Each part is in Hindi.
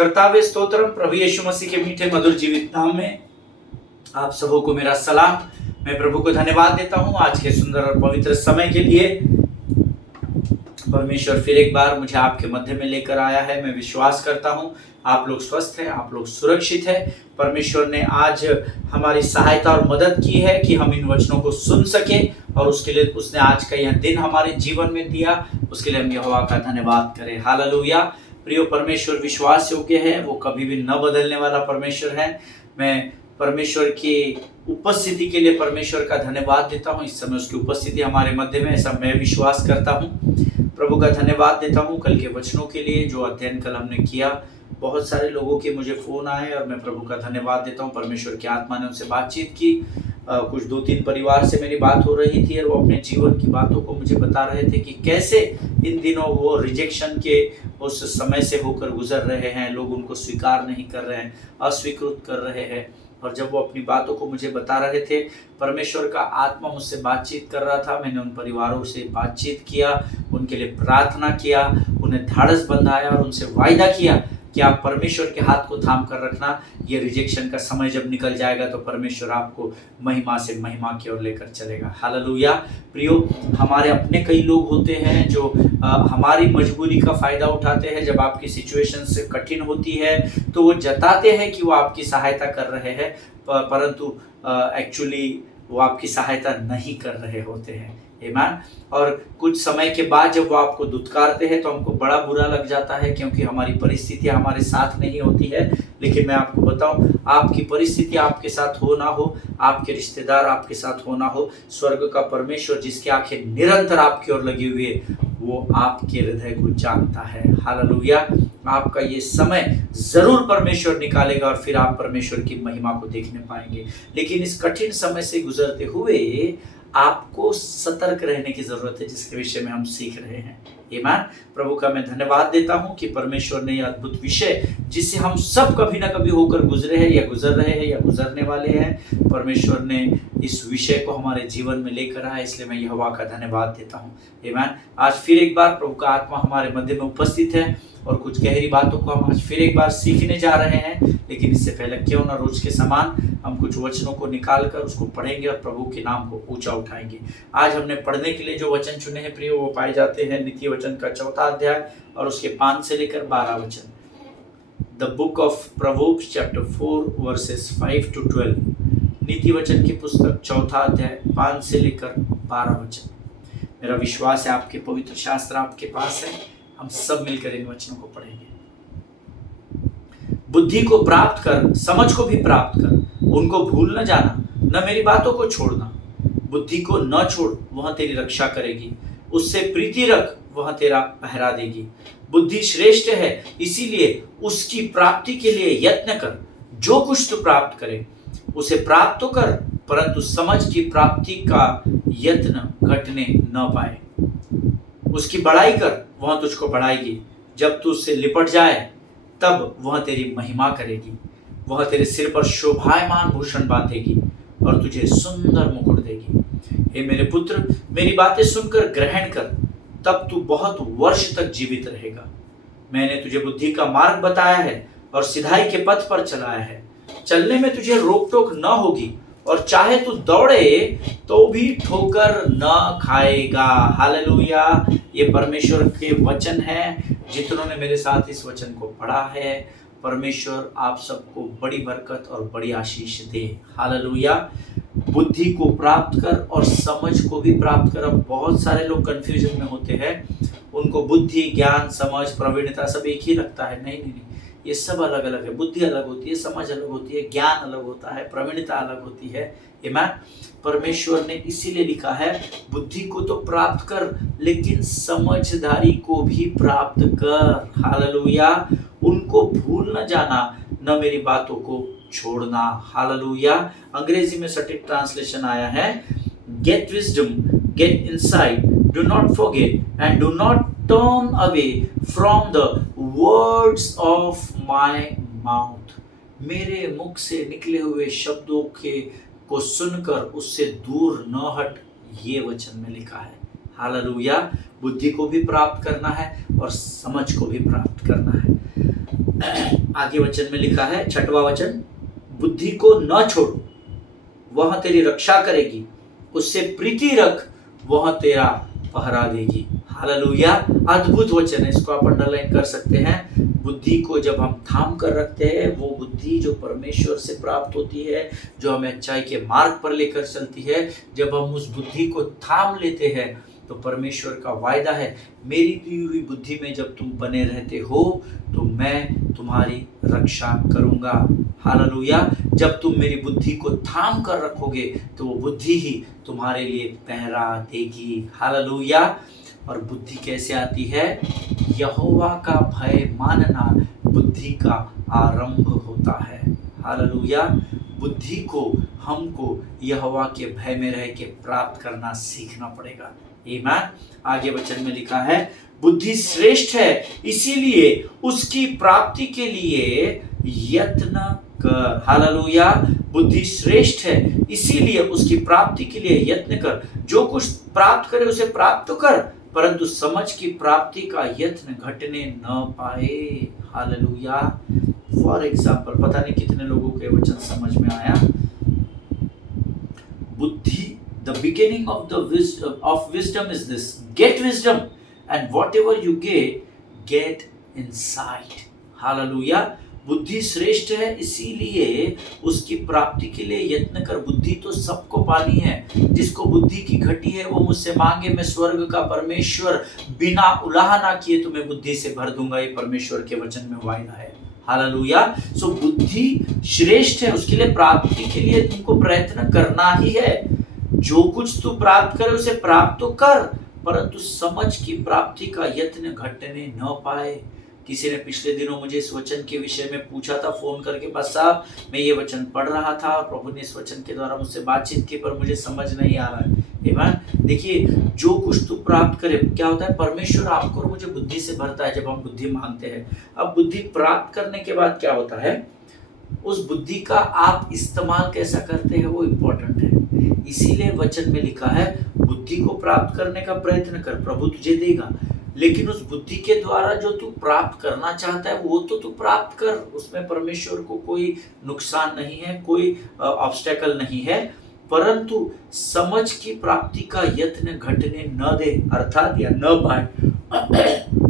कर्तावे स्तोत्रम। प्रभु यीशु मसीह के मीठे मधुर जीवित नाम में आप सबों को मेरा सलाम। मैं प्रभु को धन्यवाद देता हूँ आज के सुंदर और पवित्र समय के लिए। परमेश्वर फिर एक बार मुझे आपके मध्य में लेकर आया है। मैं विश्वास करता हूँ आप लोग स्वस्थ हैं, आप लोग सुरक्षित हैं। परमेश्वर ने आज हमारी सहायता और मदद की है कि हम इन वचनों को सुन सके, और उसके लिए उसने आज का यह दिन हमारे जीवन में दिया, उसके लिए हम यहोवा का धन्यवाद करें। हालेलुया। प्रियो, परमेश्वर विश्वास योग्य है, वो कभी भी न बदलने वाला परमेश्वर है। मैं परमेश्वर की उपस्थिति के लिए परमेश्वर का धन्यवाद देता हूँ। इस समय उसकी उपस्थिति हमारे मध्य में, ऐसा मैं विश्वास करता हूँ। प्रभु का धन्यवाद देता हूँ कल के वचनों के लिए जो अध्ययन कल हमने किया। बहुत सारे लोगों के मुझे फ़ोन आए और मैं प्रभु का धन्यवाद देता हूँ। परमेश्वर की आत्मा ने उनसे बातचीत की। कुछ 2-3 परिवार से मेरी बात हो रही थी और वो अपने जीवन की बातों को मुझे बता रहे थे कि कैसे इन दिनों वो रिजेक्शन के उस समय से होकर गुजर रहे हैं। लोग उनको स्वीकार नहीं कर रहे हैं, अस्वीकृत कर रहे हैं। और जब वो अपनी बातों को मुझे बता रहे थे, परमेश्वर का आत्मा मुझसे बातचीत कर रहा था। मैंने उन परिवारों से बातचीत किया, उनके लिए प्रार्थना किया, उन्हें ढाढ़स बंधाया और उनसे वायदा किया कि आप परमेश्वर के हाथ को थाम कर रखना। ये रिजेक्शन का समय जब निकल जाएगा तो परमेश्वर आपको महिमा से महिमा की ओर लेकर चलेगा। हालेलुया। प्रियो, हमारे अपने कई लोग होते हैं जो हमारी मजबूरी का फ़ायदा उठाते हैं। जब आपकी सिचुएशन से कठिन होती है तो वो जताते हैं कि वो आपकी सहायता कर रहे हैं, परंतु एक्चुअली वो आपकी सहायता नहीं कर रहे होते हैं। आमीन। और कुछ समय के बाद जब वो आपको दुत्कारते हैं तो हमको बड़ा बुरा लग जाता है, क्योंकि हमारी परिस्थितियाँ हमारे साथ नहीं होती है। लेकिन मैं आपको बताऊं, आपकी परिस्थिति आपके साथ हो ना हो, आपके रिश्तेदार आपके साथ हो ना हो, स्वर्ग का परमेश्वर जिसकी आंखें निरंतर आपकी ओर लगी हुई है, वो आपके हृदय को जानता है। हालेलुया। आपका ये समय जरूर परमेश्वर निकालेगा और फिर आप परमेश्वर की महिमा को देखने पाएंगे। लेकिन इस कठिन समय से गुजरते हुए आपको सतर्क रहने की जरूरत है, जिसके विषय में हम सीख रहे हैं। आमीन। प्रभु का मैं धन्यवाद देता हूं कि परमेश्वर ने यह अद्भुत विषय जिससे हम सब कभी ना कभी होकर गुजरे हैं या गुजर रहे हैं या गुजरने वाले हैं, परमेश्वर ने इस विषय को हमारे जीवन में लेकर आया। इसलिए मैं यहोवा का धन्यवाद देता हूँ। आमीन। आज फिर एक बार प्रभु का आत्मा हमारे मध्य में उपस्थित है और कुछ गहरी बातों को हम आज फिर एक बार सीखने जा रहे हैं। लेकिन इससे पहले क्यों ना रोज के समान हम कुछ वचनों को निकाल कर उसको पढ़ेंगे और प्रभु के नाम को ऊंचा उठाएंगे। आज हमने पढ़ने के लिए जो वचन चुने हैं प्रियो, वो पाए जाते हैं नीति वचन का 4था अध्याय और उसके 5 से लेकर 12 वचन। The book of proverbs chapter 4 versus 5 to 12। नीति वचन की पुस्तक 4था अध्याय 5 से लेकर 12 वचन। मेरा विश्वास है आपके पवित्र शास्त्र आपके पास है। हम सब मिलकर इन वचनों को पढ़ेंगे। बुद्धि को प्राप्त कर, समझ को भी प्राप्त कर, उनको भूल न जाना, न मेरी बातों को छोड़ना। बुद्धि को न छोड़, वह तेरी रक्षा करेगी। उससे प्रीति रख, वह तेरा पहरा देगी। बुद्धि श्रेष्ठ है, इसीलिए उसकी प्राप्ति के लिए यत्न कर। जो कुछ तू प्राप्त करे उसे प्राप्त तो कर, परंतु समझ की प्राप्ति का यत्न घटने न पाए। उसकी बड़ाई कर, वह तुझको बढ़ाएगी। जब तू उससे लिपट जाए तब वह तेरी महिमा करेगी। वह तेरे सिर पर शोभायमान भूषण बांधेगी और तुझे सुंदर मुकुट देगी। हे मेरे पुत्र, मेरी बातें सुनकर ग्रहण कर, तब तू बहुत वर्ष तक जीवित रहेगा। मैंने तुझे बुद्धि का मार्ग बताया है और सिधाई के पथ पर चलाया है। चलने में तुझे रोक टोक न होगी, और चाहे तू दौड़े तो भी ठोकर न खाएगा। हालेलुया। ये परमेश्वर के वचन है। जितनों ने मेरे साथ इस वचन को पढ़ा है, परमेश्वर आप सबको बड़ी बरकत और बड़ी आशीष दे। हालेलुया। बुद्धि को प्राप्त कर और समझ को भी प्राप्त कर। अब बहुत सारे लोग कंफ्यूजन में होते हैं, उनको बुद्धि, ज्ञान, समझ, प्रवीणता सब एक ही लगता है। नहीं नहीं, ये सब अलग अलग है। बुद्धि अलग होती है, समझ अलग होती है, ज्ञान अलग होता है, प्रवीणता अलग होती है। आमीन। परमेश्वर ने इसीलिए लिखा है बुद्धि को तो प्राप्त कर, लेकिन समझदारी को भी प्राप्त कर। हालेलुया। उनको भूल न जाना, न मेरी बातों को छोड़ना। हालेलुया। अंग्रेजी में सटीक ट्रांसलेशन आया है, get wisdom, get insight, do not forget and do not turn away from the words of my mouth। मेरे मुख से निकले हुए शब्दों को सुनकर उससे दूर न हट, ये वचन में लिखा है। हालेलुया। बुद्धि को भी प्राप्त करना है और समझ को भी प्राप्त करना है। आगे वचन में लिखा है 6वां वचन, बुद्धि को न छोड़, वह तेरी रक्षा करेगी, उससे प्रीति रख, वह तेरा पहरा देगी। हालेलुया, अद्भुत वचन है, इसको आप अंडरलाइन कर सकते हैं। बुद्धि को जब हम थाम कर रखते हैं, वो बुद्धि जो परमेश्वर से प्राप्त होती है, जो हमें अच्छाई के मार्ग पर लेकर चलती है, जब हम उस बुद्धि को थाम लेते हैं तो परमेश्वर का वायदा है, मेरी दी हुई बुद्धि में जब तुम बने रहते हो तो मैं तुम्हारी रक्षा करूंगा। हालेलुया, जब तुम मेरी बुद्धि को थाम कर रखोगे तो वो बुद्धि ही तुम्हारे लिए पहरा देगी। हालेलुया, और बुद्धि कैसे आती है? यहोवा का भय मानना बुद्धि का आरंभ होता है। हालेलुया, बुद्धि को हमको यहोवा के भय में रह के प्राप्त करना सीखना पड़ेगा। आमीन। आगे वचन में लिखा है, बुद्धि श्रेष्ठ है, इसीलिए उसकी प्राप्ति के लिए यत्न कर। हालेलुया, बुद्धि श्रेष्ठ है, इसीलिए उसकी प्राप्ति के लिए यत्न कर। जो कुछ प्राप्त करे उसे प्राप्त तो कर, परंतु समझ की प्राप्ति का यत्न घटने न पाए। हालेलुया। फॉर एग्जाम्पल, पता नहीं कितने लोगों को वचन समझ में आया। बुद्धि, the beginning of wisdom is this: get wisdom, and whatever you get insight. Hallelujah, बुद्धि श्रेष्ठ है, इसीलिए उसकी प्राप्ति के लिए यत्न कर। बुद्धि तो सबको पानी है, जिसको बुद्धि की घटी है वो मुझसे मांगे, मैं स्वर्ग का परमेश्वर बिना उलाहना किए तुम्हें बुद्धि से भर दूंगा। ये परमेश्वर के वचन में वायदा है। हालेलुया, सो बुद्धि श्रेष्ठ है, उसके लिए प्राप्ति के लिए तुमको प्रयत्न करना ही है। जो कुछ तू प्राप्त करे उसे प्राप्त तो कर, परंतु समझ की प्राप्ति का यत्न घटने न पाए। किसी ने पिछले दिनों मुझे इस वचन के विषय में पूछा था फोन करके, बस साहब मैं ये वचन पढ़ रहा था और प्रभु ने इस वचन के द्वारा मुझसे बातचीत की, पर मुझे समझ नहीं आ रहा है। देखिए, जो कुछ तू प्राप्त करे, क्या होता है? परमेश्वर आपको और मुझे बुद्धि से भरता है जब हम बुद्धि मांगते हैं। अब बुद्धि प्राप्त करने के बाद क्या होता है? उस बुद्धि का आप इस्तेमाल कैसा करते हैं वो इम्पोर्टेंट है। इसीलिए वचन में लिखा है, बुद्धि को प्राप्त करने का प्रयत्न कर, प्रभु तुझे देगा। लेकिन उस बुद्धि के द्वारा जो तू प्राप्त करना चाहता है वो तो तू प्राप्त कर, उसमें परमेश्वर को कोई नुकसान नहीं है, कोई ऑब्स्टेकल नहीं है, परंतु समझ की प्राप्ति का यत्न घटने न दे, अर्थात या न पाए।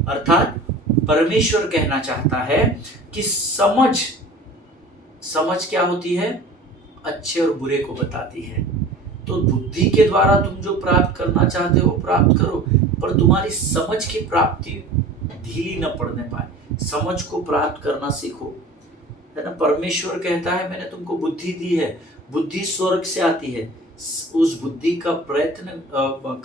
अर्थात परमेश्वर कहना चाहता है कि समझ क्या होती है? अच्छे और बुरे को बताती है। तो बुद्धि के द्वारा तुम जो प्राप्त करना चाहते हो प्राप्त करो, पर तुम्हारी समझ की प्राप्ति ढीली न पड़ने पाए। समझ को प्राप्त करना सीखो, है ना। परमेश्वर कहता है मैंने तुमको बुद्धि दी है, बुद्धि स्वर्ग से आती है। उस बुद्धि का प्रयत्न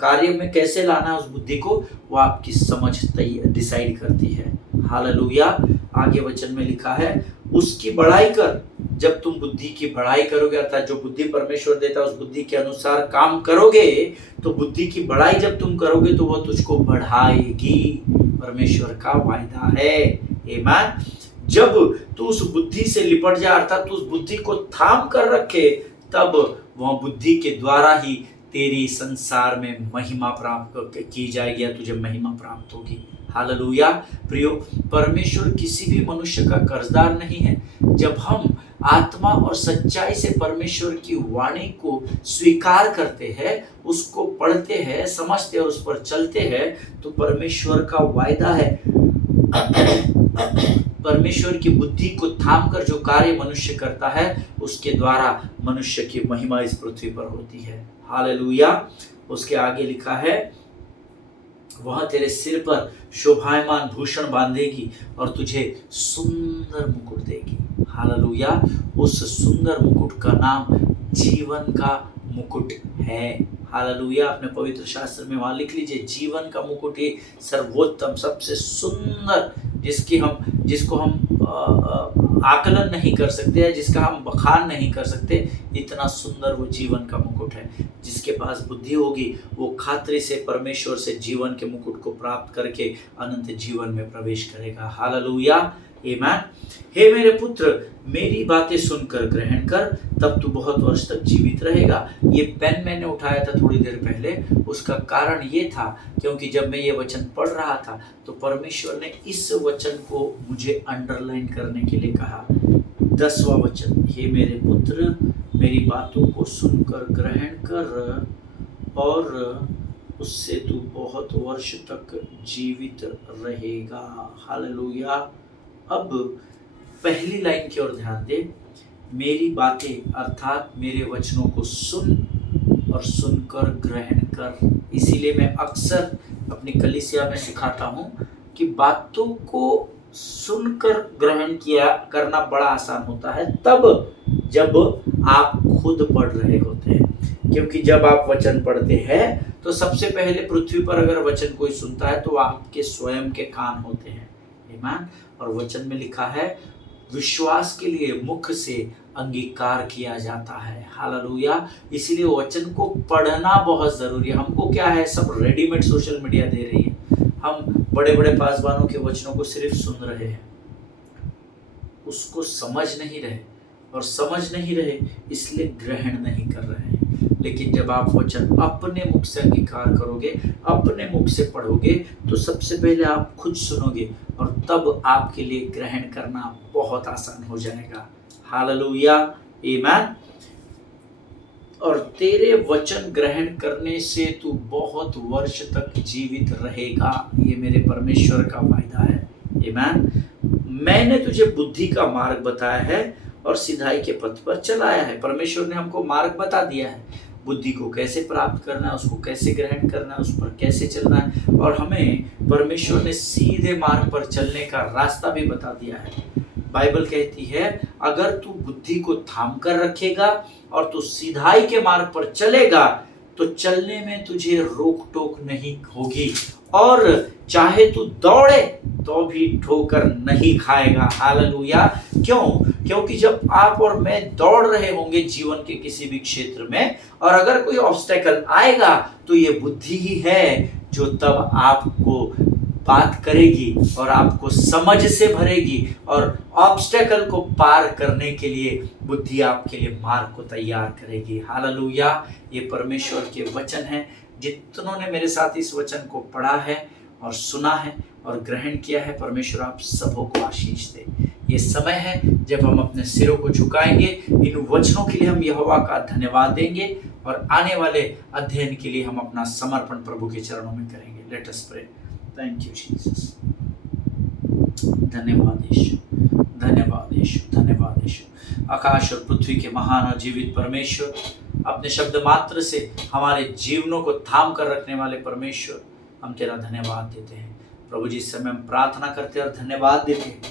कार्य में कैसे लाना है उस बुद्धि को, वो आपकी समझ डिसाइड करती है। हालेलुया। आगे वचन में लिखा है, उसकी बढ़ाई कर। जब तुम बुद्धि की बढ़ाई करोगे, अर्थात जो बुद्धि परमेश्वर देता है उस बुद्धि के अनुसार काम करोगे, तो बुद्धि की बढ़ाई जब तुम करोगे तो वो तुझको बढ़ाएगी। परमेश्वर का वायदा है। आमीन। जब तू उस बुद्धि से लिपट जा, अर्थात तू उस बुद्धि को थाम कर रखे, तब वह बुद्धि के द्वारा ही तेरी संसार में महिमा प्राप्त की जाएगी या तुझे महिमा प्राप्त होगी। हालेलुया। प्रियो, परमेश्वर किसी भी मनुष्य का कर्जदार नहीं है। जब हम आत्मा और सच्चाई से परमेश्वर की वाणी को स्वीकार करते हैं, उसको पढ़ते हैं, समझते हैं और उस पर चलते हैं, तो परमेश्वर का वायदा है, परमेश्वर की बुद्धि को थाम कर जो कार्य मनुष्य करता है उसके द्वारा मनुष्य की महिमा इस पृथ्वी पर होती है। हालेलुया। उसके आगे लिखा है, वह तेरे सिर पर शोभायमान भूषण बांधेगी और तुझे सुंदर मुकुट देगी। हालेलुया। उस सुंदर मुकुट का नाम जीवन का मुकुट है। हालेलुया। अपने पवित्र शास्त्र में वहां लिख लीजिए, जीवन का मुकुट ही सर्वोत्तम, सबसे सुंदर, जिसको हम आकलन नहीं कर सकते या जिसका हम बखान नहीं कर सकते, इतना सुंदर वो जीवन का मुकुट है। जिसके पास बुद्धि होगी वो खातरी से परमेश्वर से जीवन के मुकुट को प्राप्त करके अनंत जीवन में प्रवेश करेगा। हालेलुया। आमीन। हे मेरे पुत्र, मेरी बातें सुनकर ग्रहण कर, तब तू बहुत वर्ष तक जीवित रहेगा। ये पेन मैंने उठाया था थोड़ी देर पहले, उसका कारण ये था क्योंकि जब मैं ये वचन पढ़ रहा था तो परमेश्वर ने इस वचन को मुझे अंडरलाइन करने के लिए कहा। 10वां वचन, हे मेरे पुत्र, मेरी बातों को सुनकर ग्रहण कर और उससे तू बहुत वर्ष तक जीवित रहेगा। हालेलुया। अब पहली लाइन की ओर ध्यान दे, मेरी बातें अर्थात मेरे वचनों को सुन और सुनकर ग्रहण कर। इसीलिए मैं अक्सर अपनी कलीसिया में सिखाता हूँ कि बातों को सुनकर ग्रहण किया करना बड़ा आसान होता है तब जब आप खुद पढ़ रहे होते हैं। क्योंकि जब आप वचन पढ़ते हैं तो सबसे पहले पृथ्वी पर अगर वचन कोई सुनता है तो आपके स्वयं के कान होते हैं। आमीन। और वचन में लिखा है, विश्वास के लिए मुख से अंगीकार किया जाता है। हालेलुया। इसलिए वचन को पढ़ना बहुत जरूरी है। हमको क्या है, सब रेडीमेड सोशल मीडिया दे रही है। हम बड़े बड़े पासवानों के वचनों को सिर्फ सुन रहे हैं, उसको समझ नहीं रहे, और समझ नहीं रहे इसलिए ग्रहण नहीं कर रहे हैं। लेकिन जब आप वचन अपने मुख से अंगीकार करोगे, अपने मुख से पढ़ोगे, तो सबसे पहले आप खुद सुनोगे और तब आपके लिए ग्रहण करना बहुत आसान हो जाएगा। हालेलुया। आमीन। और तेरे वचन ग्रहण करने से तू बहुत वर्ष तक जीवित रहेगा। ये मेरे परमेश्वर का वायदा है। आमीन। मैंने तुझे बुद्धि का मार्ग बताया है और सिधाई के पथ पर चलाया है। परमेश्वर ने हमको मार्ग बता दिया है, बुद्धि को कैसे प्राप्त करना है, उसको कैसे ग्रहण करना है, उस पर कैसे चलना है, और हमें परमेश्वर ने सीधे मार्ग पर चलने का रास्ता भी बता दिया है। बाइबल कहती है, अगर तू बुद्धि को थाम कर रखेगा और तू सिधाई के मार्ग पर चलेगा तो चलने में तुझे रोक टोक नहीं होगी, और चाहे तू दौड़े तो भी ठोकर नहीं खाएगा। हालेलुया। क्यों? क्योंकि जब आप और मैं दौड़ रहे होंगे जीवन के किसी भी क्षेत्र में, और अगर कोई ऑब्स्टेकल आएगा तो ये बुद्धि ही है जो तब आपको बात करेगी और आपको समझ से भरेगी, और ऑब्स्टेकल को पार करने के लिए बुद्धि आपके लिए मार्ग को तैयार करेगी। हालेलुया। ये परमेश्वर के वचन हैं। जितनों ने मेरे साथ इस वचन को पढ़ा है और सुना है और ग्रहण किया है, परमेश्वर आप सबों को आशीष दे। ये समय है जब हम अपने सिरों को झुकाएंगे, इन वचनों के लिए हम यहोवा का धन्यवाद देंगे, और आने वाले अध्ययन के लिए हम अपना समर्पण प्रभु के चरणों में करेंगे। Let us pray. Thank you Jesus. धन्यवाद यीशु, धन्यवाद यीशु, धन्यवाद यीशु। आकाश और पृथ्वी के महान और जीवित परमेश्वर, अपने शब्द मात्र से हमारे जीवनों को थाम कर रखने वाले परमेश्वर, हम तेरा धन्यवाद देते हैं। प्रभु जी, इस समय हम प्रार्थना करते हैं और धन्यवाद देते हैं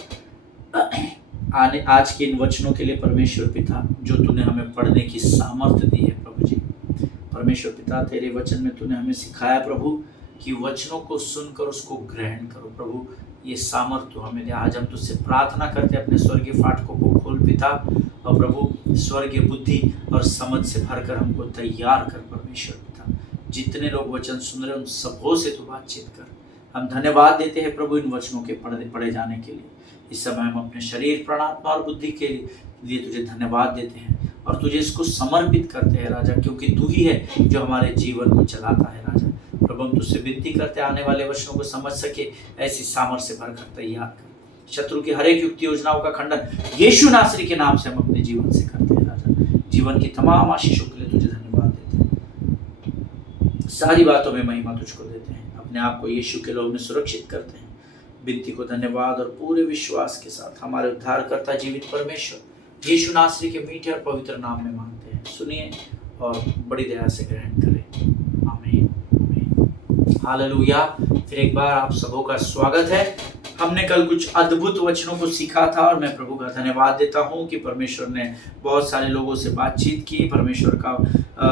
आज के इन वचनों के लिए परमेश्वर पिता, जो तूने हमें पढ़ने की सामर्थ्य दी है। प्रभु जी, परमेश्वर पिता, तेरे वचन में तूने हमें सिखाया प्रभु कि वचनों को सुनकर उसको ग्रहण करो। प्रभु, ये सामर्थ्य तो हमें दे। आज हम तुझसे प्रार्थना करते हैं, अपने स्वर्गीय फाटकों को खोल पिता, और प्रभु स्वर्गीय बुद्धि और समझ से भरकर हमको तैयार कर परमेश्वर पिता। जितने लोग वचन सुन रहे हैं उन सबों से तू बातचीत कर। हम धन्यवाद देते हैं प्रभु इन वचनों के पढ़े जाने के लिए। इस समय हम अपने शरीर, प्राण, आत्मा और बुद्धि के लिए तुझे धन्यवाद देते हैं और तुझे इसको समर्पित करते हैं राजा, क्योंकि तू ही है जो हमारे जीवन को चलाता है राजा। प्रभु, हम तुझसे विनती करते हैं, आने वाले वचनों को समझ सके ऐसी सामर्थ्य से भरकर तैयार कर। शत्रु की हर एक युक्ति योजनाओं का खंडन यीशु नासरी के नाम से हम अपने जीवन से करते हैं राजा। जीवन की तमाम आशीषों के लिए तुझे धन्यवाद देते हैं। सारी बातों में महिमा तुझको देते हैं। अपने आप को यीशु के लोग में सुरक्षित करते हैं। विनती को धन्यवाद और पूरे विश्वास के साथ हमारे उद्धारकर्ता जीवित परमेश्वर यीशु नासरी के मीठे और पवित्र नाम में मांगते हैं। सुनिए और बड़ी दया से ग्रहण करें। आमीन। हालेलुया। फिर एक बार आप सबों का स्वागत है। हमने कल कुछ अद्भुत वचनों को सीखा था और मैं प्रभु का धन्यवाद देता हूं कि परमेश्वर ने बहुत सारे लोगों से बातचीत की। परमेश्वर का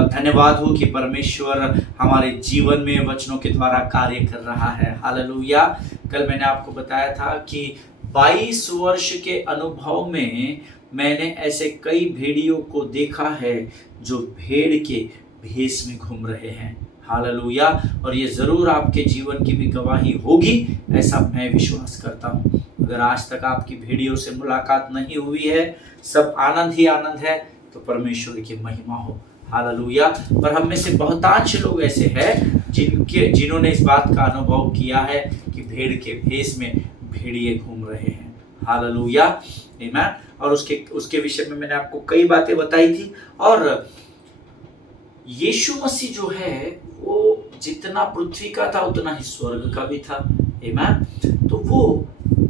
धन्यवाद हो कि परमेश्वर हमारे जीवन में वचनों के द्वारा कार्य कर रहा है। हालेलुया। कल मैंने आपको बताया था कि 22 वर्ष के अनुभव में मैंने ऐसे कई भेड़ियों को देखा है जो भेड़ के भेष में घूम रहे हैं। हालेलुया। और ये ज़रूर आपके जीवन की भी गवाही होगी, ऐसा मैं विश्वास करता हूँ। अगर आज तक आपकी भेड़ियों से मुलाकात नहीं हुई है, सब आनंद ही आनंद है, तो परमेश्वर की महिमा हो। हालेलुया। पर हम में से बहुतांश लोग ऐसे हैं जिन्होंने इस बात का अनुभव किया है कि भेड़ के भेष में भेड़िए घूम रहे हैं। हालेलुया, आमीन। और उसके विषय में मैंने आपको कई बातें बताई थी। और यीशु मसीह जो है वो जितना पृथ्वी का था उतना ही स्वर्ग का भी था, आमीन। तो वो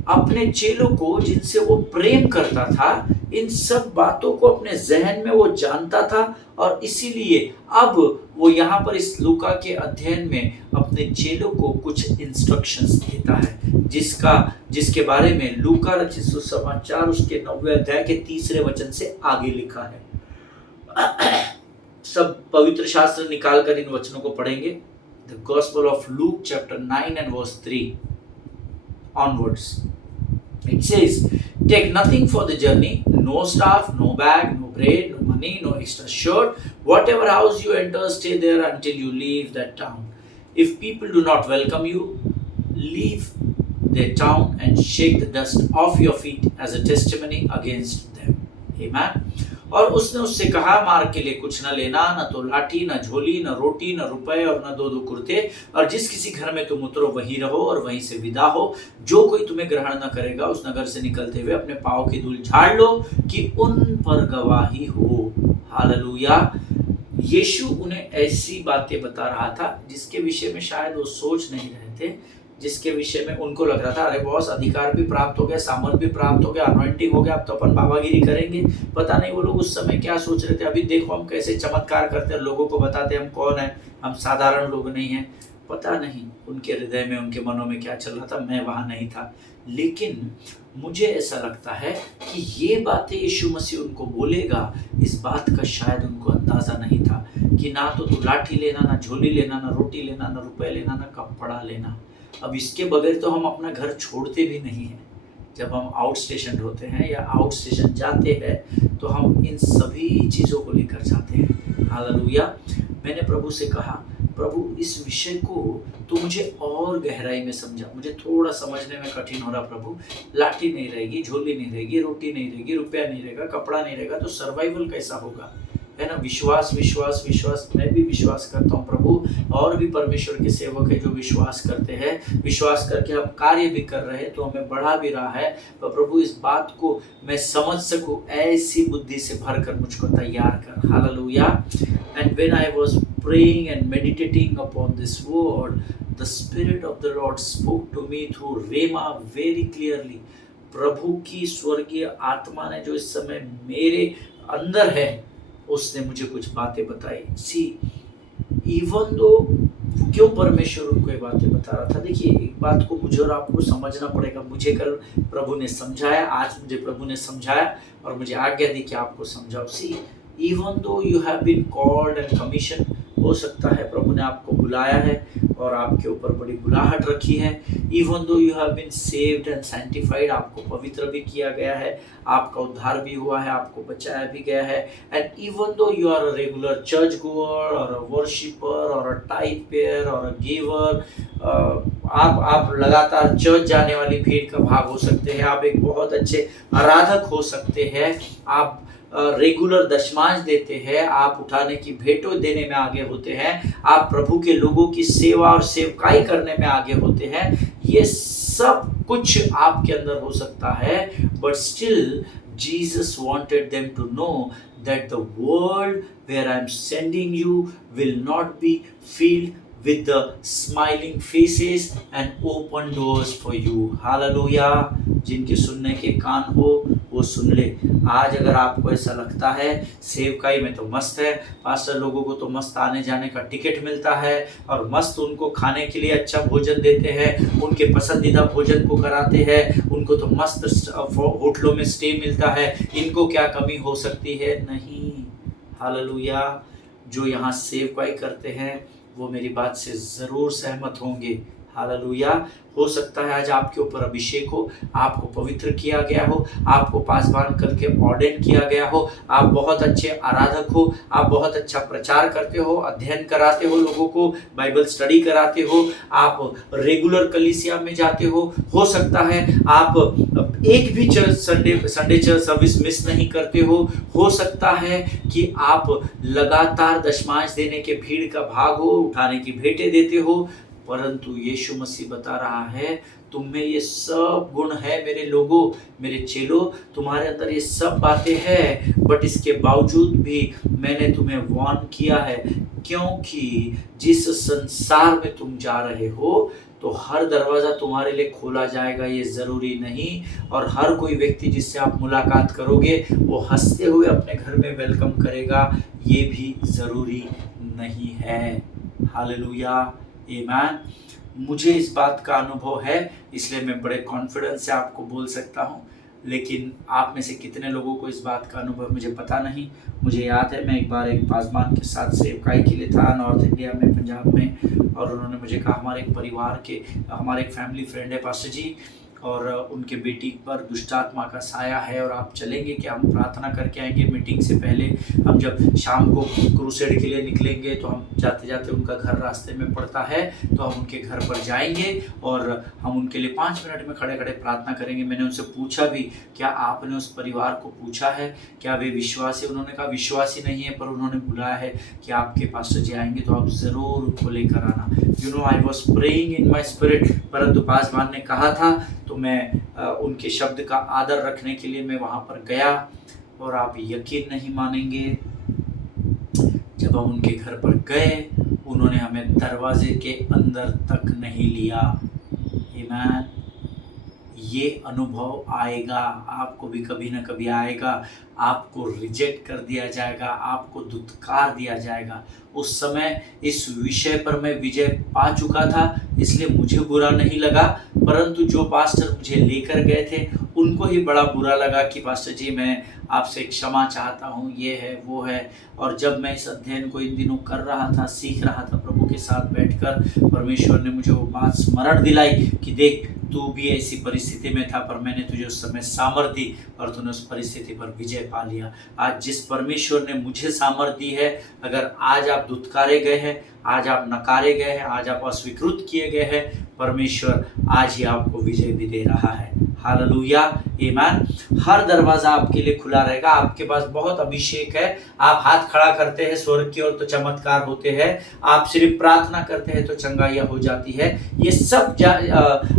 अपने चेलों को, जिनसे वो प्रेम करता था, इन सब बातों को अपने जहन में वो जानता था। और इसीलिए अब वो यहाँ पर इस लूका के अध्ययन में अपने चेलों को कुछ इंस्ट्रक्शंस देता है, जिसके बारे में लूका रचित सुसमाचार उसके 9वें अध्याय के 3 वचन से आगे लिखा है। सब पवित्र शास्त्र निकाल कर इन वचनों को पढ़ेंगे। The gospel of Luke chapter 9 and verse 3 onwards. It says, take nothing for the journey, no staff, no bag, no bread, no money, no extra shirt. Whatever house you enter, stay there until you leave that town. If people do not welcome you, leave their town and shake the dust off your feet as a testimony against them. Amen. और उसने उससे कहा, मार्ग के लिए कुछ न लेना, न तो लाठी, न झोली, न रोटी, न रुपए और न 2 कुर्ते, और जिस किसी घर में तुम उतरो वहीं रहो और वहीं से विदा हो। जो कोई तुम्हें ग्रहण न करेगा उस नगर से निकलते हुए अपने पाँव की धूल झाड़ लो कि उन पर गवाही हो। हालेलुया। यीशु उन्हें ऐसी बातें बता रहा था जिसके विषय में शायद वो सोच नहीं रहे थे, जिसके विषय में उनको लग रहा था अरे बॉस, अधिकार भी प्राप्त हो गया, सामर्थ भी प्राप्त हो गया, अनॉइंटिंग हो गया, अब तो अपन बाबागिरी करेंगे। पता नहीं वो लोग उस समय क्या सोच रहे थे। अभी देखो हम कैसे चमत्कार करते हैं, लोगों को बताते हैं हम कौन है, हम साधारण लोग नहीं हैं। पता नहीं उनके हृदय में, उनके मनों में क्या चल रहा था, मैं वहां नहीं था। लेकिन मुझे ऐसा लगता है कि ये बातें यीशु मसीह उनको बोलेगा, इस बात का शायद उनको अंदाजा नहीं था कि ना तो तू लाठी लेना, ना झोली लेना, ना रोटी लेना, ना रुपए लेना, ना कपड़ा लेना। अब इसके बगैर तो हम अपना घर छोड़ते भी नहीं हैं। जब हम आउट स्टेशन होते हैं या आउट स्टेशन जाते हैं तो हम इन सभी चीज़ों को लेकर जाते हैं। हालेलुया। मैंने प्रभु से कहा, प्रभु इस विषय को तो मुझे और गहराई में समझा, मुझे थोड़ा समझने में कठिन हो रहा प्रभु। लाठी नहीं रहेगी, झोली नहीं रहेगी, रोटी नहीं रहेगी, रुपया नहीं रहेगा, कपड़ा नहीं रहेगा, तो सर्वाइवल कैसा होगा, है ना। विश्वास विश्वास विश्वास, मैं भी विश्वास करता हूँ प्रभु। और भी परमेश्वर के सेवक है जो विश्वास करते हैं, विश्वास करके हम कार्य भी कर रहे हैं, तो हमें बढ़ा भी रहा है। तो प्रभु इस बात को मैं समझ सकूं, ऐसी बुद्धि से भरकर मुझको तैयार कर। Hallelujah. And when I was praying and meditating upon this word, the Spirit of the Lord spoke to me through Rhema very clearly. प्रभु की स्वर्गीय आत्मा ने जो इस समय मेरे अंदर है, उसने मुझे कुछ बातें बताई। सी इवन दो, क्यों परमेश्वर उनको ये बातें बता रहा था। देखिए, एक बात को मुझे और आपको समझना पड़ेगा। मुझे कल प्रभु ने समझाया, आज मुझे प्रभु ने समझाया और मुझे आज्ञा दी कि आपको समझाओ। See even though you have been called and commission, हो सकता है प्रभु ने आपको बुलाया है और आपके ऊपर बड़ी बुलाहट रखी है। Even though you have been saved and sanctified, आपको पवित्र भी किया गया है, आपका उद्धार भी हुआ है, आपको बचाया भी गया है। And even though you are a regular church goer और अ वर्शिपर और अ टाइप पेयर और अ गिवर, आप लगातार चर्च जाने वाली भीड़ का भाग हो सकते हैं, आप एक बहुत अच्छे आराधक हो सकते हैं, आप रेगुलर दशमांश देते हैं, आप उठाने की भेंटों देने में आगे होते हैं, आप प्रभु के लोगों की सेवा और सेवकाई करने में आगे होते हैं। ये सब कुछ आपके अंदर हो सकता है, but still Jesus wanted them to know that the world where I am sending you will not be filled with the smiling faces and open doors for you. Hallelujah. जिनके सुनने के कान हो वो सुन ले। आज अगर आपको ऐसा लगता है सेवकाई में तो मस्त है, पास्टर लोगों को तो मस्त आने जाने का टिकट मिलता है और मस्त उनको खाने के लिए अच्छा भोजन देते हैं, उनके पसंदीदा भोजन को कराते हैं, उनको तो मस्त होटलों में स्टे मिलता है, इनको क्या कमी हो सकती है? नहीं। हालेलुया। जो यहाँ सेवकाई करते हैं वो मेरी बात से ज़रूर सहमत होंगे। हालेलुया। हो सकता है आज आपके ऊपर अभिषेक हो, आपको पवित्र किया गया हो, आपको पासवान करके ऑर्डेन किया गया हो, आप बहुत अच्छे आराधक हो, आप बहुत अच्छा प्रचार करते हो, अध्ययन कराते हो, लोगों को बाइबल स्टडी कराते हो, आप रेगुलर कलीसिया में जाते हो सकता है आप एक भी church Sunday church service miss नहीं करते हो सकता है कि आप लगातार दशमांश देने के भीड़ का भाग हो, उठाने की भेंटें देते हो, परंतु यीशु मसीह बता रहा है तुम में ये सब गुण है मेरे लोगों, मेरे चेलों, तुम्हारे अंदर ये सब बातें हैं, बट इसके बावजूद भी मैंने तुम्हें वार्न किया है, क्योंकि जिस संसार में तुम जा रहे हो तो हर दरवाज़ा तुम्हारे लिए खोला जाएगा ये ज़रूरी नहीं, और हर कोई व्यक्ति जिससे आप मुलाकात करोगे वो हंसते हुए अपने घर में वेलकम करेगा ये भी ज़रूरी नहीं है। हालेलुया, आमीन। मुझे इस बात का अनुभव है, इसलिए मैं बड़े कॉन्फिडेंस से आपको बोल सकता हूँ, लेकिन आप में से कितने लोगों को इस बात का अनुभव मुझे पता नहीं। मुझे याद है मैं एक बार एक पासवान के साथ सेवकाई के लिए था नॉर्थ इंडिया में, पंजाब में, और उन्होंने मुझे कहा हमारे एक परिवार के, हमारे एक फैमिली फ्रेंड है पास्टर जी, और उनके बेटी पर दुष्टात्मा का साया है और आप चलेंगे कि हम प्रार्थना करके आएंगे मीटिंग से पहले। हम जब शाम को क्रूसेड के लिए निकलेंगे तो हम जाते जाते उनका घर रास्ते में पड़ता है, तो हम उनके घर पर जाएंगे और हम उनके लिए 5 मिनट में खड़े खड़े प्रार्थना करेंगे। मैंने उनसे पूछा भी, क्या आपने उस परिवार को पूछा है क्या वे विश्वासी? उन्होंने कहा विश्वासी नहीं है, पर उन्होंने बुलाया है कि आपके पास जी आएंगे तो आप ज़रूर उनको लेकर आना। I was praying in my spirit, परंतु पासवान ने कहा था तो मैं उनके शब्द का आदर रखने के लिए मैं वहाँ पर गया, और आप यकीन नहीं मानेंगे, जब हम उनके घर पर गए उन्होंने हमें दरवाजे के अंदर तक नहीं लिया। आमीन। ये अनुभव आएगा, आपको भी कभी ना कभी आएगा, आपको रिजेक्ट कर दिया जाएगा, आपको दुत्कार दिया जाएगा। उस समय इस विषय पर मैं विजय पा चुका था, इसलिए मुझे बुरा नहीं लगा, परंतु जो पास्टर मुझे लेकर गए थे उनको ही बड़ा बुरा लगा कि पास्टर जी मैं आपसे क्षमा चाहता हूँ, ये है वो है। और जब मैं इस अध्ययन को इन दिनों कर रहा था, सीख रहा था प्रभु के साथ बैठकर, परमेश्वर ने मुझे वो बात स्मरण दिलाई कि देख तू भी ऐसी परिस्थिति में था, पर मैंने तुझे उस समय सामर्थ दी और तूने उस परिस्थिति पर विजय पा लिया। आज जिस परमेश्वर ने मुझे सामर्थ दी है, अगर आज आप दुत्कारे गए हैं, आज आप नकारे गए हैं, आज आप अस्वीकृत किए गए हैं, परमेश्वर आज ही आपको विजय भी दे रहा है। हालेलुया, आमीन। हर दरवाजा आपके लिए खुला रहेगा। आपके पास बहुत अभिषेक है, आप हाथ खड़ा करते हैं स्वर्ग की ओर तो चमत्कार होते हैं, आप सिर्फ प्रार्थना करते हैं तो चंगाइयाँ हो जाती है। ये सब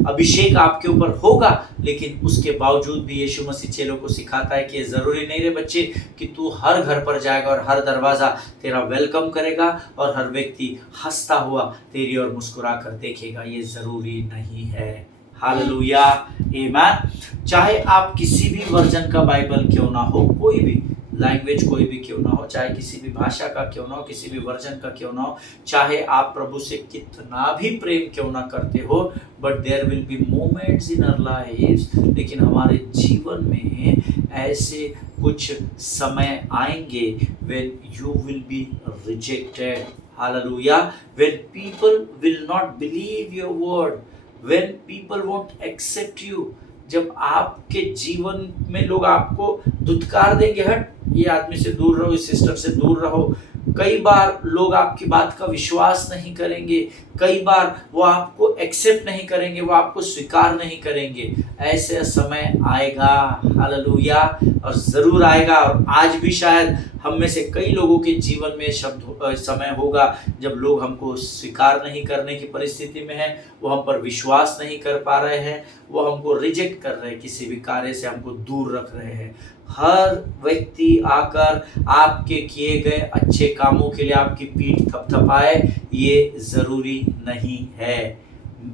अभिषेक आपके ऊपर होगा, लेकिन उसके बावजूद भी यीशु मसीह चेलों को सिखाता है कि ये जरूरी नहीं रे बच्चे कि तू हर घर पर जाएगा और हर दरवाजा तेरा वेलकम करेगा और हर व्यक्ति हंसता हुआ तेरी ओर मुस्कुरा कर देखेगा, ये जरूरी नहीं है। हालेलुया, आमीन। चाहे आप किसी भी वर्जन का बाइबल क्यों ना हो, कोई भी लैंग्वेज कोई भी क्यों ना हो, चाहे किसी भी भाषा का क्यों ना हो, किसी भी वर्जन का क्यों ना हो, चाहे आप प्रभु से कितना भी प्रेम क्यों ना करते हो, but there will be moments in our lives, लेकिन हमारे जीवन में ऐसे कुछ समय आएंगे when you will be rejected. Hallelujah, when people will not believe your word, when people won't accept you, जब आपके जीवन में लोग आपको धुतकार देंगे, हट ये आदमी से दूर रहो, इस सिस्टर से दूर रहो। कई बार लोग आपकी बात का विश्वास नहीं करेंगे, कई बार वो आपको एक्सेप्ट नहीं करेंगे, वो आपको स्वीकार नहीं करेंगे। ऐसे समय आएगा, हालेलुया, और ज़रूर आएगा। और आज भी शायद हम में से कई लोगों के जीवन में समय होगा जब लोग हमको स्वीकार नहीं करने की परिस्थिति में हैं, वो हम पर विश्वास नहीं कर पा रहे हैं, वो हमको रिजेक्ट कर रहे हैं, किसी भी कार्य से हमको दूर रख रहे हैं। हर व्यक्ति आकर आपके किए गए अच्छे कामों के लिए आपकी पीठ थपथपाए, ये ज़रूरी नहीं है।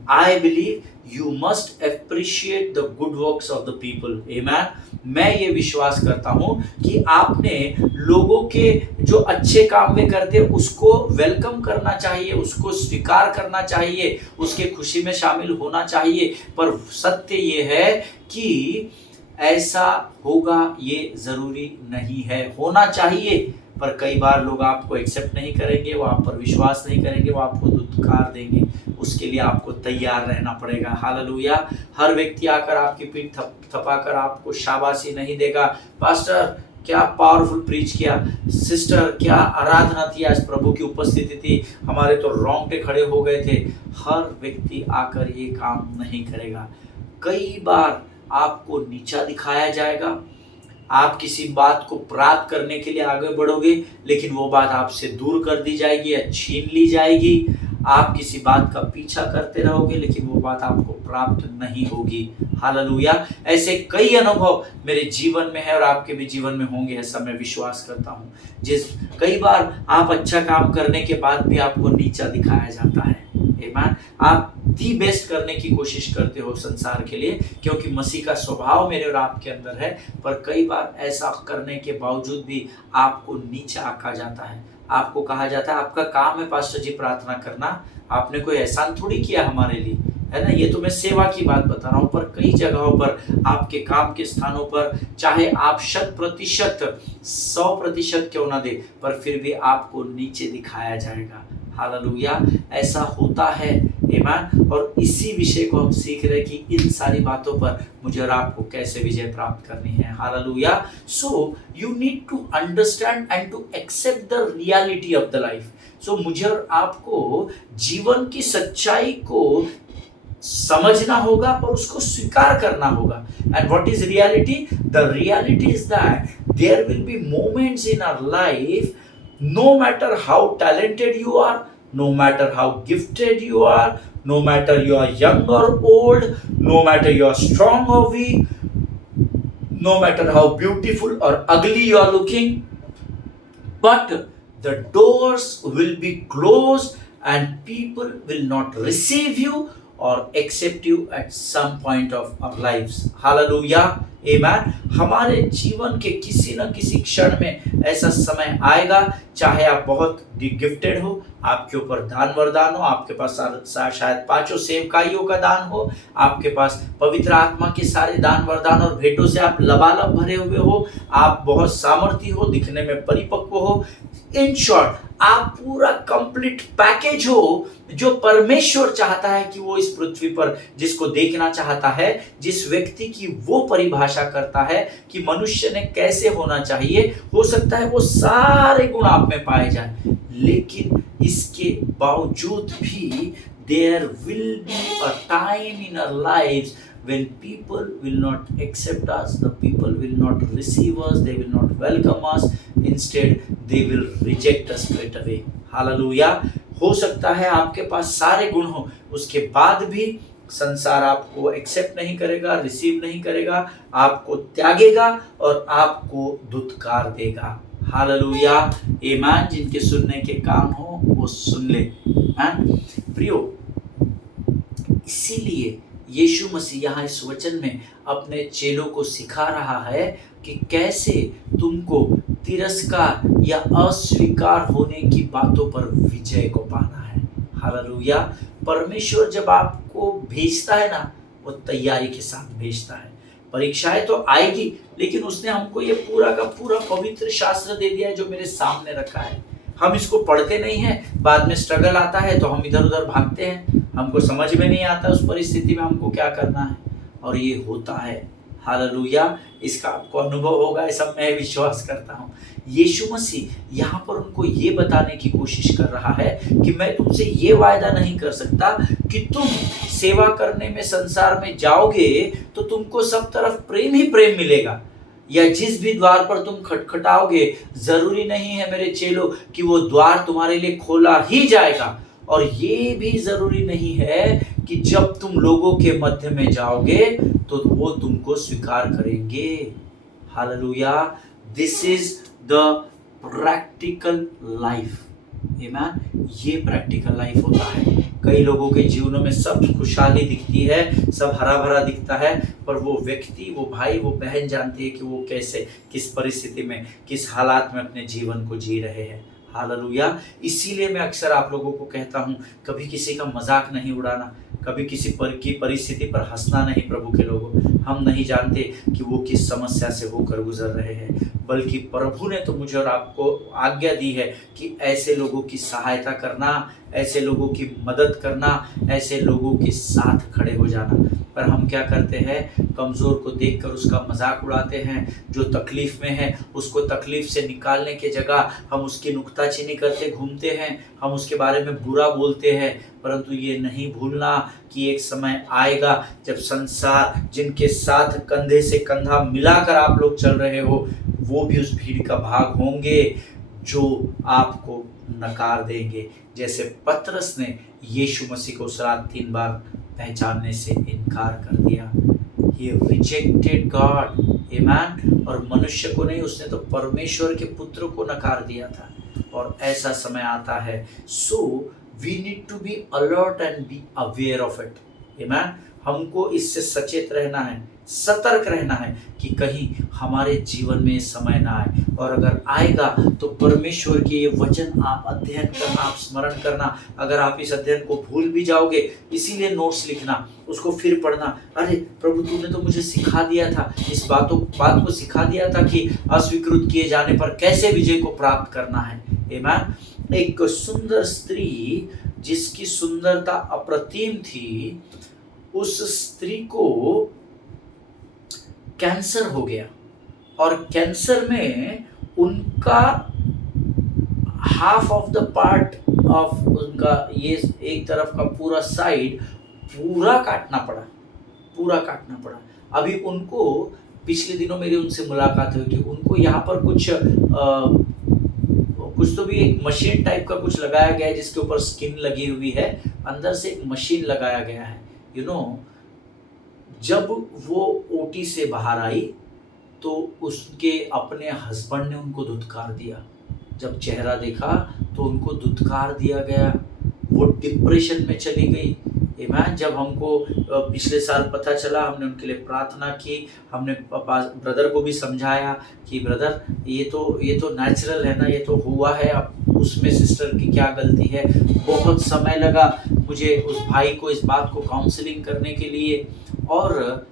I believe you must appreciate the good works of the people. Amen. मैं ये विश्वास करता हूँ कि आपने लोगों के जो अच्छे काम वे करते हैं उसको वेलकम करना चाहिए, उसको स्वीकार करना चाहिए, उसके खुशी में शामिल होना चाहिए। पर सत्य ये है कि ऐसा होगा ये ज़रूरी नहीं है। होना चाहिए, पर कई बार लोग आपको एक्सेप्ट नहीं करेंगे, वो आप पर विश्वास नहीं करेंगे, वो आपको धुतकार देंगे। उसके लिए आपको तैयार रहना पड़ेगा। हालेलुया। हर व्यक्ति आकर आपकी पीठ थपाकर आपको शाबाशी नहीं देगा। पास्टर क्या पावरफुल प्रीच किया, सिस्टर क्या आराधना थी, आज प्रभु की उपस्थिति थी, हमारे तो रोंगटे खड़े हो गए थे। हर व्यक्ति आकर ये काम नहीं करेगा। कई बार आपको नीचा दिखाया जाएगा। आप किसी बात को प्राप्त करने के लिए आगे बढ़ोगे, लेकिन वो बात आपसे दूर कर दी जाएगी या छीन ली जाएगी। आप किसी बात का पीछा करते रहोगे, लेकिन वो बात आपको प्राप्त नहीं होगी। हालेलुया। ऐसे कई अनुभव मेरे जीवन में है और आपके भी जीवन में होंगे, ऐसा मैं विश्वास करता हूँ। कई बार आप अच्छा काम करने के बाद भी आपको नीचा दिखाया जाता है। आमीन। आप दी बेस्ट करने की कोशिश करते हो संसार के लिए, क्योंकि मसीह का स्वभाव मेरे और आपके अंदर है, पर कई बार ऐसा करने के बावजूद भी आपको नीचा आंका जाता है। आपको कहा जाता है आपका काम है पास्टर जी प्रार्थना करना, आपने कोई एहसान थोड़ी किया हमारे लिए, है ना। ये तो मैं सेवा की बात बता रहा हूँ। पर कई जगहों पर आपके काम के स्थानों पर चाहे आप 100%, 100% क्यों ना दे, पर फिर भी आपको नीचे दिखाया जाएगा। हालेलुया। ऐसा होता है। आमीन। और इसी विषय को हम सीख रहे कि इन सारी बातों पर मुझे और आपको कैसे विजय प्राप्त करनी है। Hallelujah. So you need to understand and to accept the reality of the life. सो मुझे और आपको जीवन की सच्चाई को समझना होगा और उसको स्वीकार करना होगा। And what is reality? The reality is that there will be moments in our life, no matter how talented you are, no matter how gifted you are, no matter you are young or old, no matter you are strong or weak, no matter how beautiful or ugly you are looking, but the doors will be closed and people will not receive you or accept you at some point of our lives. Hallelujah. Amen. हमारे जीवन के किसी न किसी क्षण में ऐसा समय आएगा, चाहे आप बहुत गिफ्टेड हो, आपके ऊपर दान वरदान हो, आपके पास शायद 5 सेवकाइयों का दान हो, आपके पास पवित्र आत्मा के सारे दान वरदान और भेंटों से आप लबालब भरे हुए हो, आप बहुत सामर्थी हो, दिखने में परिपक्व हो, इन शॉर्ट आप पूरा कंप्लीट पैकेज हो, जो परमेश्वर चाहता है कि वो इस पृथ्वी पर जिसको देखना चाहता है, जिस व्यक्ति की वो परिभाषा करता है कि मनुष्य ने कैसे होना चाहिए, हो सकता है वो सारे गुण आप में पाए जाए, लेकिन इसके बावजूद भी there will be a time in our lives when people will not accept us, the people will not receive us, they will not welcome us, instead they will reject us straight away. Hallelujah. हो सकता है आपके पास सारे गुण हो, उसके बाद भी संसार आपको एक्सेप्ट नहीं करेगा, रिसीव नहीं करेगा, आपको त्यागेगा और आपको धुतकार देगा। हालेलुया। आमीन। जिनके सुनने के कान हो वो सुन ले। प्रियो, इसीलिए यीशु मसीह यहाँ इस वचन में अपने चेलों को सिखा रहा है कि कैसे तुमको तिरस्कार या अस्वीकार होने की बातों पर विजय को पाना है। हालेलुया। परमेश्वर जब आपको भेजता है ना, वो तैयारी के साथ भेजता है। परीक्षाएं तो आएगी, लेकिन उसने हमको ये पूरा का पूरा पवित्र शास्त्र दे दिया है जो मेरे सामने रखा है। हम इसको पढ़ते नहीं हैं, बाद में स्ट्रगल आता है तो हम इधर उधर भागते हैं, हमको समझ में नहीं आता उस परिस्थिति में हमको क्या करना है, और ये होता है। हालेलुया। इसका आपको अनुभव होगा, ऐसा मैं विश्वास करता हूँ। यीशु मसीह यहाँ पर उनको ये बताने की कोशिश कर रहा है कि मैं तुमसे ये वायदा नहीं कर सकता कि तुम सेवा करने में संसार में जाओगे तो तुमको सब तरफ प्रेम ही प्रेम मिलेगा, या जिस भी द्वार पर तुम खटखटाओगे जरूरी नहीं है मेरे चेलों कि वो द्वार तुम्हारे लिए खोला ही जाएगा, और ये भी जरूरी नहीं है कि जब तुम लोगों के मध्य में जाओगे तो वो तुमको स्वीकार करेंगे। Hallelujah. This is the practical life. आमीन। ये प्रैक्टिकल लाइफ होता है। कई लोगों के जीवनों में सब खुशहाली दिखती है, सब हरा भरा दिखता है, पर वो व्यक्ति, वो भाई, वो बहन जानती है कि वो कैसे, किस परिस्थिति में, किस हालात में अपने जीवन को जी रहे हैं। हालेलुया। इसीलिए मैं अक्सर आप लोगों को कहता हूँ, कभी किसी का मजाक नहीं उड़ाना, कभी किसी पर की परिस्थिति पर हंसना नहीं प्रभु के लोगों। हम नहीं जानते कि वो किस समस्या से होकर गुजर रहे हैं, बल्कि प्रभु ने तो मुझे और आपको आज्ञा दी है कि ऐसे लोगों की सहायता करना, ऐसे लोगों की मदद करना, ऐसे लोगों के साथ खड़े हो जाना। पर हम क्या करते हैं, कमज़ोर को देखकर उसका मजाक उड़ाते हैं, जो तकलीफ़ में है उसको तकलीफ़ से निकालने के जगह हम उसकी नुक्ताचीनी करते घूमते हैं, हम उसके बारे में बुरा बोलते हैं। परंतु ये नहीं भूलना कि एक समय आएगा जब संसार जिनके साथ कंधे से कंधा मिलाकर आप लोग चल रहे हो, वो भी उस भीड़ का भाग होंगे जो आपको नकार देंगे, जैसे पतरस ने यीशु मसीह को उस रात 3 बार पहचानने से इनकार कर दिया। He rejected God, amen। और मनुष्य को नहीं, उसने तो परमेश्वर के पुत्र को नकार दिया था। और ऐसा समय आता है, so we need to be alert and be aware of it, amen। हमको इससे सचेत रहना है, सतर्क रहना है कि कहीं हमारे जीवन में समय ना आए, और अगर आएगा तो परमेश्वर के ये वचन आप अध्ययन करना, आप स्मरण करना। अगर आप इस अध्ययन को भूल भी जाओगे, इसीलिए नोट्स लिखना, उसको फिर पढ़ना। अरे प्रभु तूने तो मुझे सिखा दिया था, इस बात को सिखा दिया था कि अस्वीकृत किए जाने पर कैसे विजय को प्राप्त करना है, आमीन। एक सुंदर स्त्री जिसकी सुंदरता अप्रतिम थी, उस स्त्री को कैंसर हो गया, और कैंसर में उनका half of the part of उनका ये एक तरफ का पूरा साइड पूरा काटना पड़ा। अभी उनको पिछले दिनों मेरी उनसे मुलाकात हुई थी, उनको यहाँ पर कुछ तो भी एक मशीन टाइप का कुछ लगाया गया है जिसके ऊपर स्किन लगी हुई है, अंदर से एक मशीन लगाया गया है। जब वो ओटी से बाहर आई तो उसके अपने हस्बैंड ने उनको धुतकार दिया। जब चेहरा देखा तो उनको धुतकार दिया गया, वो डिप्रेशन में चली गई। आमीन। जब हमको पिछले साल पता चला, हमने उनके लिए प्रार्थना की, हमने ब्रदर को भी समझाया कि ब्रदर ये तो नेचुरल है ना, ये तो हुआ है, अब उसमें सिस्टर की क्या गलती है। बहुत समय लगा मुझे उस भाई को इस बात को काउंसलिंग करने के लिए, और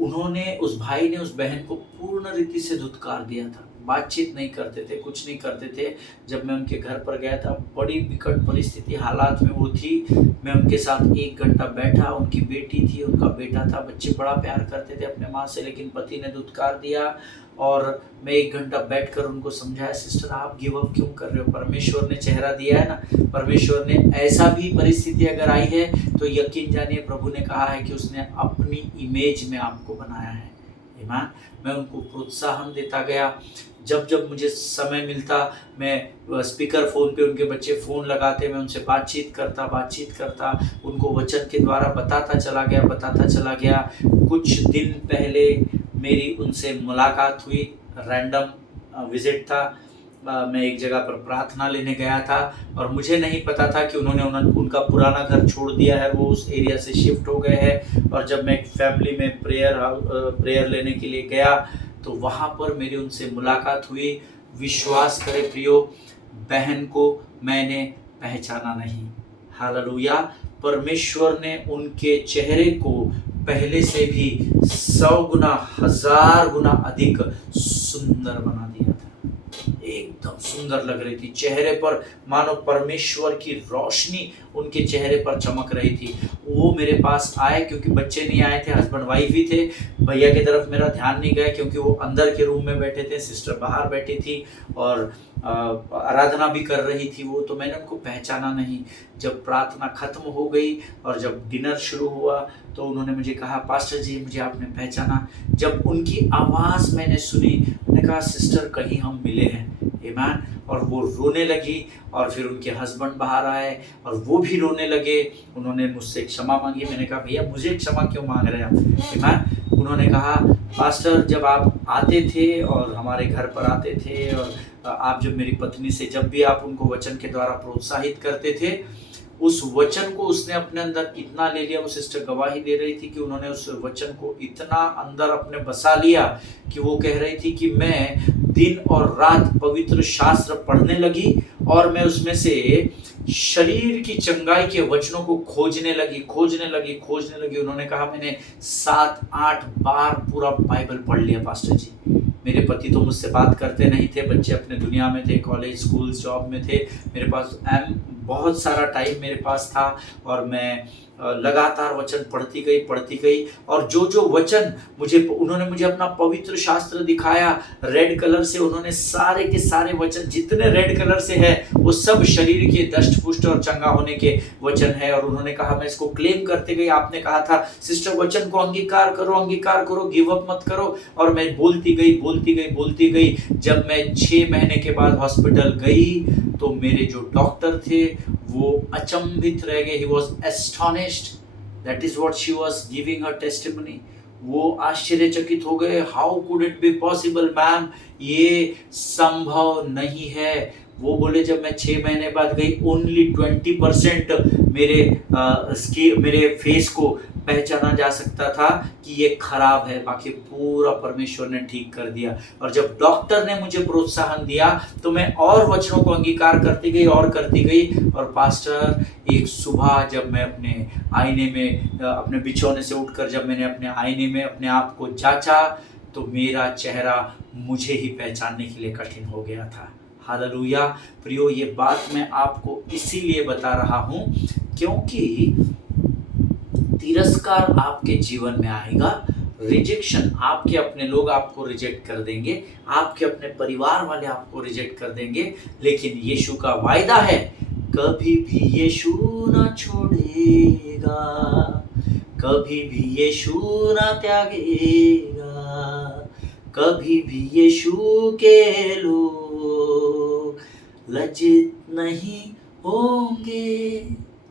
उस भाई ने उस बहन को पूर्ण रीति से धुतकार दिया था। बातचीत नहीं करते थे, कुछ नहीं करते थे। जब मैं उनके घर पर गया था, बड़ी विकट परिस्थिति हालात में वो थी। मैं उनके साथ 1 घंटा बैठा, उनकी बेटी थी, उनका बेटा था, बच्चे बड़ा प्यार करते थे अपने माँ से, लेकिन पति ने धुतकार दिया। और मैं 1 घंटा बैठकर उनको समझाया, सिस्टर आप गिव अप क्यों कर रहे हो, परमेश्वर ने चेहरा दिया है ना, परमेश्वर ने ऐसा भी परिस्थिति अगर आई है तो यकीन जानिए प्रभु ने कहा है कि उसने अपनी इमेज में आपको बनाया है। ईमान। मैं उनको प्रोत्साहन देता गया। जब मुझे समय मिलता, मैं स्पीकर फ़ोन पे उनके बच्चे फ़ोन लगाते, मैं उनसे बातचीत करता, उनको वचन के द्वारा बताता चला गया। कुछ दिन पहले मेरी उनसे मुलाकात हुई, रैंडम विज़िट था। मैं एक जगह पर प्रार्थना लेने गया था और मुझे नहीं पता था कि उन्होंने उनका पुराना घर छोड़ दिया है, वो उस एरिया से शिफ्ट हो गए हैं। और जब मैं एक फैमिली में प्रेयर लेने के लिए गया तो वहाँ पर मेरी उनसे मुलाकात हुई। विश्वास करें प्रियो, बहन को मैंने पहचाना नहीं। हालेलुया। परमेश्वर ने उनके चेहरे को पहले से भी 100 गुना 1000 गुना अधिक सुंदर बना दिया था। एकदम सुंदर लग रही थी, चेहरे पर मानो परमेश्वर की रोशनी उनके चेहरे पर चमक रही थी। वो मेरे पास आए, क्योंकि बच्चे नहीं आए थे, हस्बैंड वाइफ ही थे। भैया की तरफ मेरा ध्यान नहीं गया क्योंकि वो अंदर के रूम में बैठे थे, सिस्टर बाहर बैठी थी और आराधना भी कर रही थी वो, तो मैंने उनको पहचाना नहीं। जब प्रार्थना खत्म हो गई और जब डिनर शुरू हुआ तो उन्होंने मुझे कहा, पास्टर जी मुझे आपने पहचाना। जब उनकी आवाज़ मैंने सुनी, मैंने कहा सिस्टर कहीं हम मिले हैं। ईमान। और वो रोने लगी और फिर उनके हस्बैंड बाहर आए और वो भी रोने लगे। उन्होंने मुझसे क्षमा मांगी। मैंने कहा भैया मुझे क्षमा क्यों मांग रहे हैं आप। ईमान। उन्होंने कहा पास्टर जब आप आते थे और हमारे घर पर आते थे और आप जब मेरी पत्नी से जब भी आप उनको वचन के द्वारा प्रोत्साहित करते थे, उस वचन को उसने अपने अंदर इतना ले लिया। वो सिस्टर गवाही दे रही थी कि उन्होंने उस वचन को इतना अंदर अपने बसा लिया कि वो कह रही थी कि मैं दिन और रात पवित्र शास्त्र पढ़ने लगी और मैं उसमें से शरीर की चंगाई के वचनों को खोजने लगी। उन्होंने कहा मैंने 7-8 बार पूरा बाइबल पढ़ लिया पास्टर जी। मेरे पति तो मुझसे बात करते नहीं थे, बच्चे अपने दुनिया में थे, कॉलेज स्कूल जॉब में थे, मेरे पास बहुत सारा टाइम मेरे पास था और मैं लगातार वचन पढ़ती गई और जो वचन उन्होंने मुझे अपना पवित्र शास्त्र दिखाया रेड कलर से। उन्होंने सारे के सारे वचन जितने रेड कलर से है वो सब शरीर के दष्ट पुष्ट और चंगा होने के वचन है। और उन्होंने कहा मैं इसको क्लेम करते गई। आपने कहा था सिस्टर वचन को अंगीकार करो, गिव अप मत करो। और मैं बोलती गई। जब मैं 6 महीने के बाद हॉस्पिटल गई तो मेरे जो डॉक्टर थे वो अचंभित रह गए। He was astonished. That is what she was giving her testimony. वो आश्चर्यचकित हो गए। How could it be possible, ma'am? ये संभव नहीं है। वो बोले जब मैं 6 महीने बाद गई ओनली 20% मेरे फेस को पहचाना जा सकता था कि ये खराब है, बाकी पूरा परमेश्वर ने ठीक कर दिया। और जब डॉक्टर ने मुझे प्रोत्साहन दिया तो मैं और वचनों को अंगीकार करती गई। और पास्टर एक सुबह जब मैं अपने आईने में अपने बिछौने से उठकर जब मैंने अपने आईने में अपने आप को जांचा तो मेरा चेहरा मुझे ही पहचानने के लिए कठिन हो गया था। हालेलुया। प्रियो, ये बात मैं आपको इसीलिए बता रहा हूं क्योंकि तिरस्कार आपके जीवन में आएगा, रिजेक्शन, आपके अपने लोग आपको रिजेक्ट कर देंगे, आपके अपने परिवार वाले आपको रिजेक्ट कर देंगे, लेकिन यीशु का वायदा है कभी भी यीशु ना छोड़ेगा, कभी भी यीशु ना त्यागेगा, कभी भी यीशु के लोग लज्जित नहीं होंगे।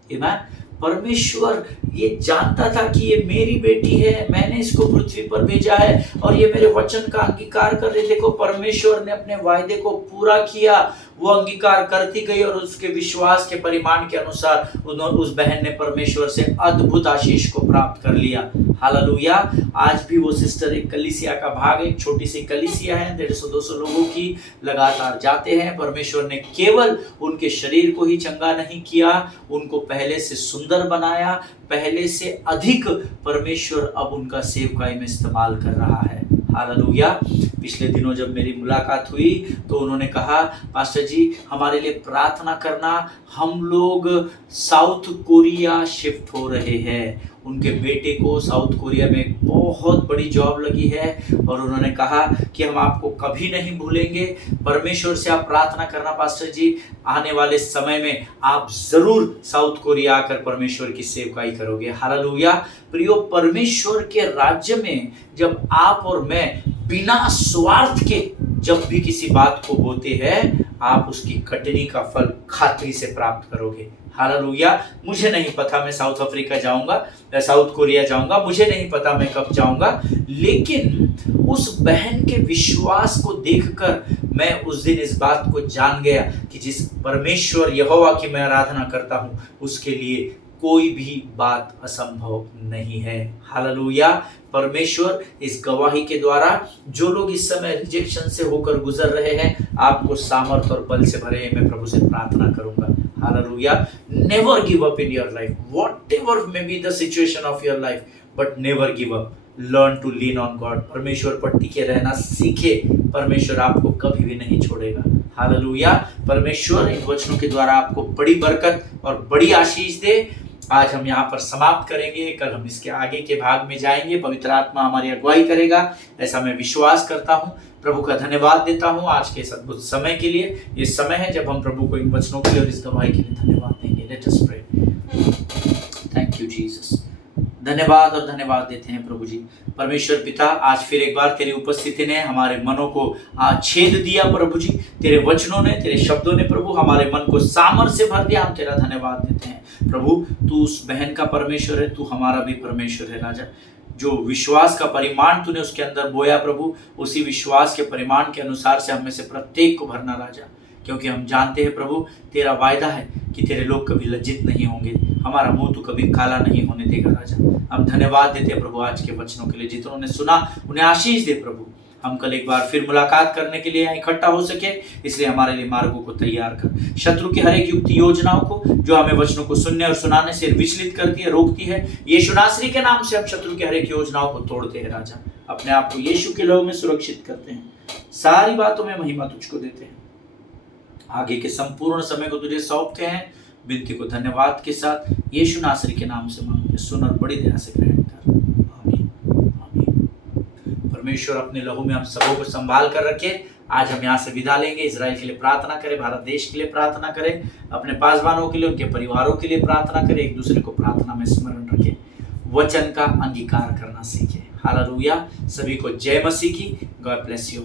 आमीन। परमेश्वर ये जानता था कि ये मेरी बेटी है, मैंने इसको पृथ्वी पर भेजा है और ये मेरे वचन का अंगीकार कर रही। देखो परमेश्वर ने अपने वायदे को पूरा किया, वो अंगीकार करती गई और उसके विश्वास के परिमाण के अनुसार उस बहन ने परमेश्वर से अद्भुत आशीष को प्राप्त कर लिया। हालेलुया। आज भी वो सिस्टर एक कलीसिया का भाग, एक छोटी सी कलीसिया है 150-200 लोगों की, लगातार जाते हैं। परमेश्वर ने केवल उनके शरीर को ही चंगा नहीं किया, उनको पहले से सुंदर बनाया, पहले से अधिक परमेश्वर अब उनका सेवकाई में इस्तेमाल कर रहा है। हालेलुया। पिछले दिनों जब मेरी मुलाकात हुई तो उन्होंने कहा पास्टर जी हमारे लिए प्रार्थना करना, हम लोग साउथ कोरिया शिफ्ट हो रहे हैं। उनके बेटे को साउथ कोरिया में एक बहुत बड़ी जॉब लगी है और उन्होंने कहा कि हम आपको कभी नहीं भूलेंगे। परमेश्वर से आप प्रार्थना करना पास्टर जी, आने वाले समय में आप जरूर साउथ कोरिया आकर परमेश्वर की सेवकाई करोगे। हालेलुया। प्रियो, परमेश्वर के राज्य में जब आप और मैं बिना स्वार्थ के जब भी किसी बात को बोते हैं, आप उसकी कटनी का फल खातरी से प्राप्त करोगे। हालेलुया। मुझे नहीं पता मैं साउथ अफ्रीका जाऊंगा, साउथ कोरिया जाऊंगा, मुझे नहीं पता मैं कब जाऊंगा, लेकिन उस बहन के विश्वास को देखकर मैं उस दिन इस बात को जान गया कि जिस परमेश्वर यहोवा की मैं आराधना करता हूं उसके लिए कोई भी बात असंभव नहीं है। हालेलुया। परमेश्वर इस गवाही के द्वारा जो लोग इस समय रिजेक्शन से होकर गुजर रहे हैं, आपको सामर्थ और बल से भरे, मैं प्रभु से प्रार्थना करूंगा। Hallelujah. Never give up in your life, whatever may be the situation of your life, but never give up. Learn to lean on God. परमेश्वर पर टिके रहना सीखे, परमेश्वर आपको कभी भी नहीं छोड़ेगा। हालेलुया। परमेश्वर इन वचनों के द्वारा आपको बड़ी बरकत और बड़ी आशीष दे। आज हम यहाँ पर समाप्त करेंगे, कल हम इसके आगे के भाग में जाएंगे। पवित्र आत्मा हमारी अगुवाई करेगा, ऐसा मैं विश्वास करता हूँ। प्रभु का धन्यवाद देता हूँ आज के इस अद्भुत समय के लिए। ये समय है जब हम प्रभु को इन वचनों के लिए और इस गवाही के लिए धन्यवाद देंगे। Let us pray. Thank you Jesus. धन्यवाद और धन्यवाद देते हैं प्रभु जी। परमेश्वर पिता, आज फिर एक बार तेरी उपस्थिति ने हमारे मनों को छेद दिया प्रभु जी। तेरे वचनों ने, तेरे शब्दों ने प्रभु हमारे मन को सामर्थ्य से भर दिया। हम तेरा धन्यवाद देते हैं प्रभु। तू उस बहन का परमेश्वर है, तू हमारा भी परमेश्वर है राजा। जो विश्वास का परिमाण तूने उसके अंदर बोया प्रभु, उसी विश्वास के परिमाण के अनुसार से हम में से प्रत्येक को भरना राजा, क्योंकि हम जानते हैं प्रभु तेरा वायदा है कि तेरे लोग कभी लज्जित नहीं होंगे, हमारा मुंह तो कभी काला नहीं होने देगा राजा। हम धन्यवाद देते हैं प्रभु आज के वचनों के लिए। जितनों ने सुना उन्हें आशीष दे प्रभु। हम कल एक बार फिर मुलाकात करने के लिए यहाँ इकट्ठा हो सके, इसलिए हमारे लिए मार्गों को तैयार कर। शत्रु की हर एक युक्ति योजनाओं को जो हमें वचनों को सुनने और सुनाने से विचलित करती है, रोकती है, यीशु नासरी के नाम से हम शत्रु की हर एक योजनाओं को तोड़ते हैं राजा। अपने आप को यीशु के लहू में सुरक्षित करते हैं, सारी बातों में महिमा तुझको देते हैं। आगे के संपूर्ण समय को तुझे सौंपते हैं, विनती को धन्यवाद के साथ यीशु नासरी के नाम से मांगते, सुन और बड़ी दया से ग्रहण कर। आमीन आमीन। परमेश्वर अपने लहू में हम सबों को संभाल कर रखे। आज हम यहाँ से विदा लेंगे। इजराइल के लिए प्रार्थना करें, भारत देश के लिए प्रार्थना करें, अपने पासवानों के लिए, उनके परिवारों के लिए प्रार्थना करें, एक दूसरे को प्रार्थना में स्मरण रखें, वचन का अंगीकार करना सीखें। हालेलुया। सभी को जय मसीह की। God bless you.